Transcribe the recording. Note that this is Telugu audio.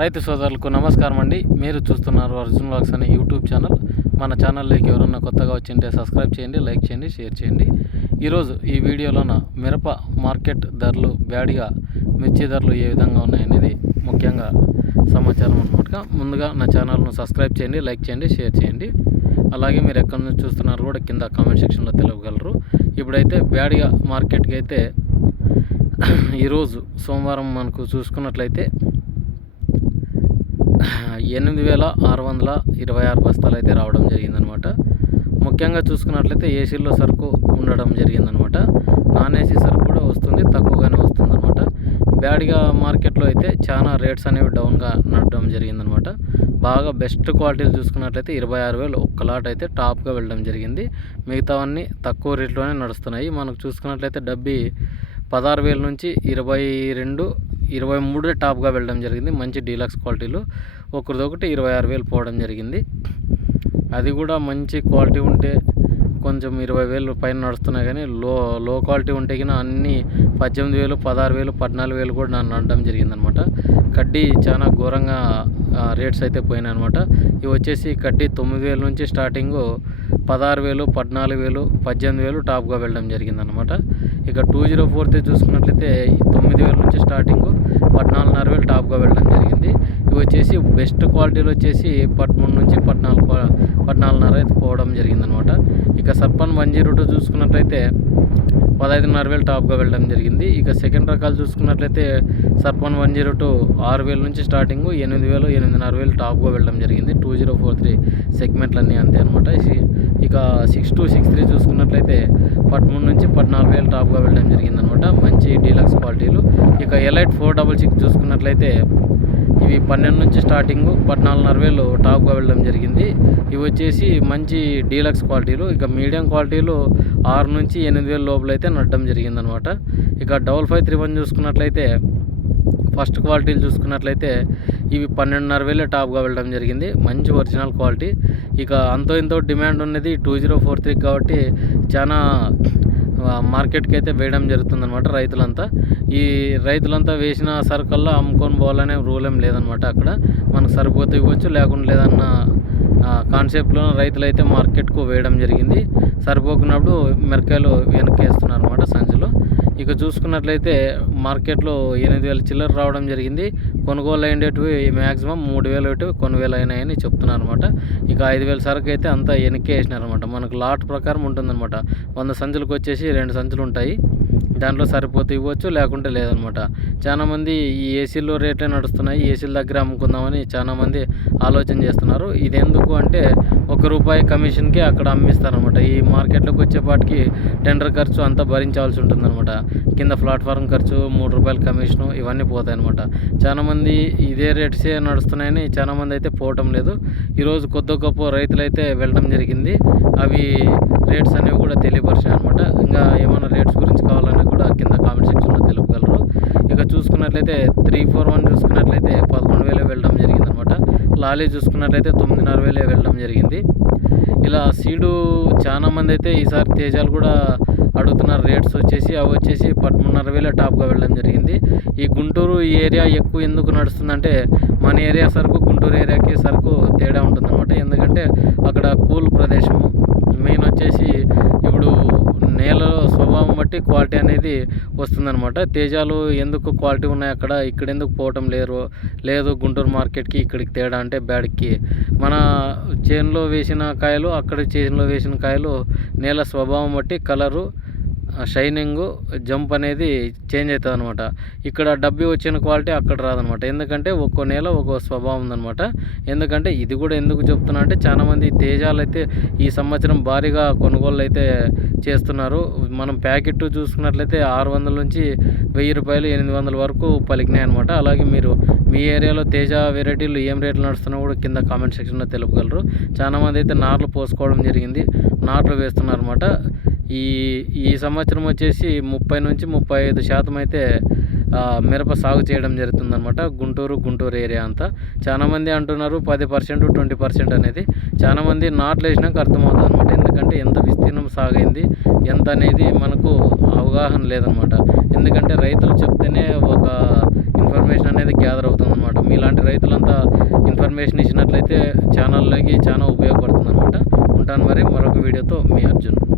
రైతు సోదరులకు నమస్కారం అండి. మీరు చూస్తున్నారు అర్జున్ లాక్స్ అనే యూట్యూబ్ ఛానల్. మన ఛానల్లోకి ఎవరన్నా కొత్తగా వచ్చింటే సబ్స్క్రైబ్ చేయండి లైక్ చేయండి షేర్ చేయండి. ఈరోజు ఈ వీడియోలోన మిరప మార్కెట్ ధరలు బ్యాడిగా మిర్చి ధరలు ఏ విధంగా ఉన్నాయనేది ముఖ్యంగా సమాచారం అనమాట ముందుగా నా ఛానల్ను సబ్స్క్రైబ్ చేయండి లైక్ చేయండి షేర్ చేయండి. అలాగే మీరు ఎక్కడి నుంచి చూస్తున్నారు కూడా కింద కామెంట్ సెక్షన్లో తెలియగలరు ఇప్పుడైతే బ్యాడిగా మార్కెట్కి అయితే ఈరోజు సోమవారం మనకు చూసుకున్నట్లయితే ఎనిమిది వేల ఆరు వందల ఇరవై ఆరు బస్తాలు అయితే రావడం జరిగిందనమాట. ముఖ్యంగా చూసుకున్నట్లయితే ఏసీలో సరుకు ఉండడం జరిగిందనమాట. నాన్ ఏసీ సరుకు కూడా వస్తుంది తక్కువగానే వస్తుందన్నమాట బ్యాడ్గా మార్కెట్లో అయితే చాలా రేట్స్ అనేవి డౌన్గా నడడం జరిగిందనమాట. బాగా బెస్ట్ క్వాలిటీలు చూసుకున్నట్లయితే ఇరవై ఆరు వేలు ఒక్క లాట్ అయితే టాప్గా వెళ్ళడం జరిగింది. మిగతావన్నీ తక్కువ రేట్లోనే నడుస్తున్నాయి. మనకు చూసుకున్నట్లయితే డబ్బి పదహారు వేల నుంచి ఇరవై రెండు ఇరవై మూడు టాప్గా వెళ్ళడం జరిగింది. మంచి డీలక్స్ క్వాలిటీలు. ఒకరిదొకటి ఇరవై ఆరు వేలు పోవడం జరిగింది. అది కూడా మంచి క్వాలిటీ ఉంటే కొంచెం ఇరవై వేలు పైన నడుస్తున్నాయి కానీ లో లో క్వాలిటీ ఉంటే కానీ అన్ని పద్దెనిమిది వేలు పదహారు వేలు పద్నాలుగు వేలు కూడా నన్ను అనడం జరిగిందనమాట. కడ్డీ చాలా ఘోరంగా రేట్స్ అయితే పోయినాయి అనమాట ఇవి వచ్చేసి కడ్డీ తొమ్మిది వేల నుంచి స్టార్టింగ్ పదహారు వేలు పద్నాలుగు వేలు పద్దెనిమిది వేలు టాప్గా వెళ్ళడం జరిగిందనమాట. ఇక టూ జీరో ఫోర్తో చూసుకున్నట్లయితే తొమ్మిది వేల నుంచి స్టార్టింగ్ పద్నాలుగున్నర వేలు టాప్గా వెళ్ళడం జరిగింది. ఇవి వచ్చేసి బెస్ట్ క్వాలిటీలు వచ్చేసి పదమూడు నుంచి పద్నాలుగు పద్నాలుగున్నర అయితే పోవడం జరిగిందనమాట. ఇక సర్పన్ వన్ జీరో టూ చూసుకున్నట్లయితే పదహైదున్నర వేలు టాప్గా వెళ్ళడం జరిగింది. ఇక సెకండ్ రకాలు చూసుకున్నట్లయితే సర్పన్ వన్ జీరో టూ ఆరు వేల నుంచి స్టార్టింగ్ ఎనిమిది వేలు ఎనిమిదిన్నర వేలు టాప్గా వెళ్ళడం జరిగింది. టూ జీరో ఫోర్ త్రీ సెగ్మెంట్లు అన్నీ అంతే అనమాట. ఇక సిక్స్ టూ సిక్స్ త్రీ చూసుకున్నట్లయితే పదమూడు నుంచి పద్నాలుగు వేలు టాప్గా వెళ్ళడం జరిగింది అనమాట మంచి డీలక్స్ క్వాలిటీలు. ఇక ఎలైట్ ఫోర్ డబల్ సిక్స్ చూసుకున్నట్లయితే ఇవి పన్నెండు నుంచి స్టార్టింగ్ పద్నాలుగున్నర వేలు టాప్గా వెళ్ళడం జరిగింది. ఇవి వచ్చేసి మంచి డీలక్స్ క్వాలిటీలు. ఇక మీడియం క్వాలిటీలు ఆరు నుంచి ఎనిమిది వేల లోపల అయితే నడడం జరిగిందనమాట. ఇక డబల్ ఫైవ్ త్రీ వన్ చూసుకున్నట్లయితే ఫస్ట్ క్వాలిటీలు చూసుకున్నట్లయితే ఇవి పన్నెండున్నర వేలే టాప్గా వెళ్ళడం జరిగింది. మంచి ఒరిజినల్ క్వాలిటీ. ఇక అంతో ఇంతో డిమాండ్ ఉన్నది టూ జీరో ఫోర్ త్రీ కాబట్టి చాలా మార్కెట్కి అయితే వేయడం జరుగుతుందనమాట రైతులంతా. ఈ రైతులంతా వేసిన సరుకల్లా అమ్ముకొని పోవాలనే రూల్ ఏం లేదనమాట అక్కడ. మనకు సరిపోతే ఇవ్వచ్చు లేకుండా లేదన్న కాన్సెప్ట్లో రైతులు అయితే మార్కెట్కు వేయడం జరిగింది. సరిపోకున్నప్పుడు మిరకాయలు వెనక్కి వేస్తున్నారు అనమాట సంచిలో. ఇక చూసుకున్నట్లయితే మార్కెట్లో ఎనిమిది వేల చిల్లర రావడం జరిగింది. కొనుగోలు అయ్యేటివి మ్యాక్సిమం మూడు వేలు ఒకటి కొనుగోలు అయినాయని చెప్తున్నారు అనమాట ఇక ఐదు వేల సరుకు అయితే అంతా వెనక్కి వేసినారనమాట మనకు లాట్ ప్రకారం ఉంటుందన్నమాట. వంద సంచులకు వచ్చేసి రెండు సంచులు ఉంటాయి దాంట్లో సరిపోతే ఇవ్వచ్చు లేకుంటే లేదనమాట. చాలామంది ఈ ఏసీలో రేట్లే నడుస్తున్నాయి ఏసీల దగ్గర అమ్ముకుందామని చాలామంది ఆలోచన చేస్తున్నారు. ఇది ఎందుకు అంటే ఒక రూపాయి కమిషన్కి అక్కడ అమ్మిస్తారనమాట. ఈ మార్కెట్లోకి వచ్చేపాటికి టెండర్ ఖర్చు అంతా భరించాల్సి ఉంటుందన్నమాట కింద ప్లాట్ఫారం ఖర్చు మూడు రూపాయల కమిషను ఇవన్నీ పోతాయి అనమాట చాలామంది ఇదే రేట్సే నడుస్తున్నాయని చాలామంది అయితే పోవటం లేదు. ఈరోజు కొద్ది గొప్ప రైతులు అయితే వెళ్ళడం జరిగింది. అవి రేట్స్ అనేవి కూడా తెలియపరిచాయి అనమాట ఇంకా ఏమైనా రేట్స్ గురించి కావాలని కింద కామెంట్ సెక్షన్లో తెలుపగలరు. ఇక చూసుకున్నట్లయితే త్రీ ఫోర్ వన్ చూసుకున్నట్లయితే పదకొండు వేలే వెళ్ళడం జరిగింది అనమాట లాలీ చూసుకున్నట్లయితే తొమ్మిదిన్నర వేలే వెళ్ళడం జరిగింది. ఇలా సీడు చాలా మంది అయితే ఈసారి తేజాలు కూడా అడుగుతున్నారు. రేట్స్ వచ్చేసి అవి వచ్చేసి పదమూడున్నర వేల టాప్గా వెళ్ళడం జరిగింది. ఈ గుంటూరు ఈ ఏరియా ఎక్కువ ఎందుకు నడుస్తుందంటే మన ఏరియా సరుకు గుంటూరు ఏరియాకి సరుకు తేడా ఉంటుందన్నమాట. ఎందుకంటే అక్కడ కూల్ ప్రదేశము. మెయిన్ వచ్చేసి ఇప్పుడు నేల స్వభావం బట్టి క్వాలిటీ అనేది వస్తుందన్నమాట. తేజాలు ఎందుకు క్వాలిటీ ఉన్నాయి అక్కడ? ఇక్కడ ఎందుకు పోవటం లేరు? లేదు గుంటూరు మార్కెట్కి ఇక్కడికి తేడా అంటే బ్యాడ్కి. మన చేనులో వేసిన కాయలు అక్కడ చేనులో వేసిన కాయలు నేల స్వభావం బట్టి కలరు షైనింగ్ జంప్ అనేది చేంజ్ అవుతుంది అనమాట ఇక్కడ డబ్బి వచ్చిన క్వాలిటీ అక్కడ రాదనమాట ఎందుకంటే ఒక్కో నేల ఒక్కో స్వభావం ఉందనమాట ఎందుకంటే ఇది కూడా ఎందుకు చెప్తున్నా అంటే చాలామంది తేజాలు అయితే ఈ సంవత్సరం భారీగా కొనుగోళ్ళు అయితే చేస్తున్నారు. మనం ప్యాకెట్ చూసుకున్నట్లయితే ఆరు వందల నుంచి వెయ్యి రూపాయలు ఎనిమిది వందల వరకు పలికినాయి అనమాట అలాగే మీరు మీ ఏరియాలో తేజ వెరైటీలు ఏం రేట్లు నడుస్తున్నా కూడా కింద కామెంట్ సెక్షన్లో తెలుపగలరు. చాలామంది అయితే నార్లు పోసుకోవడం జరిగింది. నాట్లు వేస్తున్నారు అనమాట ఈ ఈ సంవత్సరం వచ్చేసి ముప్పై నుంచి ముప్పై ఐదు శాతం అయితే మిరప సాగు చేయడం జరుగుతుందన్నమాట. గుంటూరు గుంటూరు ఏరియా అంతా. చాలామంది అంటున్నారు పది పర్సెంట్ ట్వంటీ పర్సెంట్ అనేది. చాలామంది నాట్లు వేసినాక అర్థమవుతుంది అనమాట ఎందుకంటే ఎంత విస్తీర్ణం సాగైంది ఎంత అనేది మనకు అవగాహన లేదనమాట ఎందుకంటే రైతులు చెప్తేనే ఒక ఇన్ఫర్మేషన్ అనేది గ్యాదర్ అవుతుందన్నమాట. మీలాంటి రైతులంతా ఇన్ఫర్మేషన్ ఇచ్చినట్లయితే ఛానల్లోకి చాలా ఉపయోగపడుతుంది అనమాట ఉంటాను మరి మరొక వీడియోతో. మీ అర్జున్.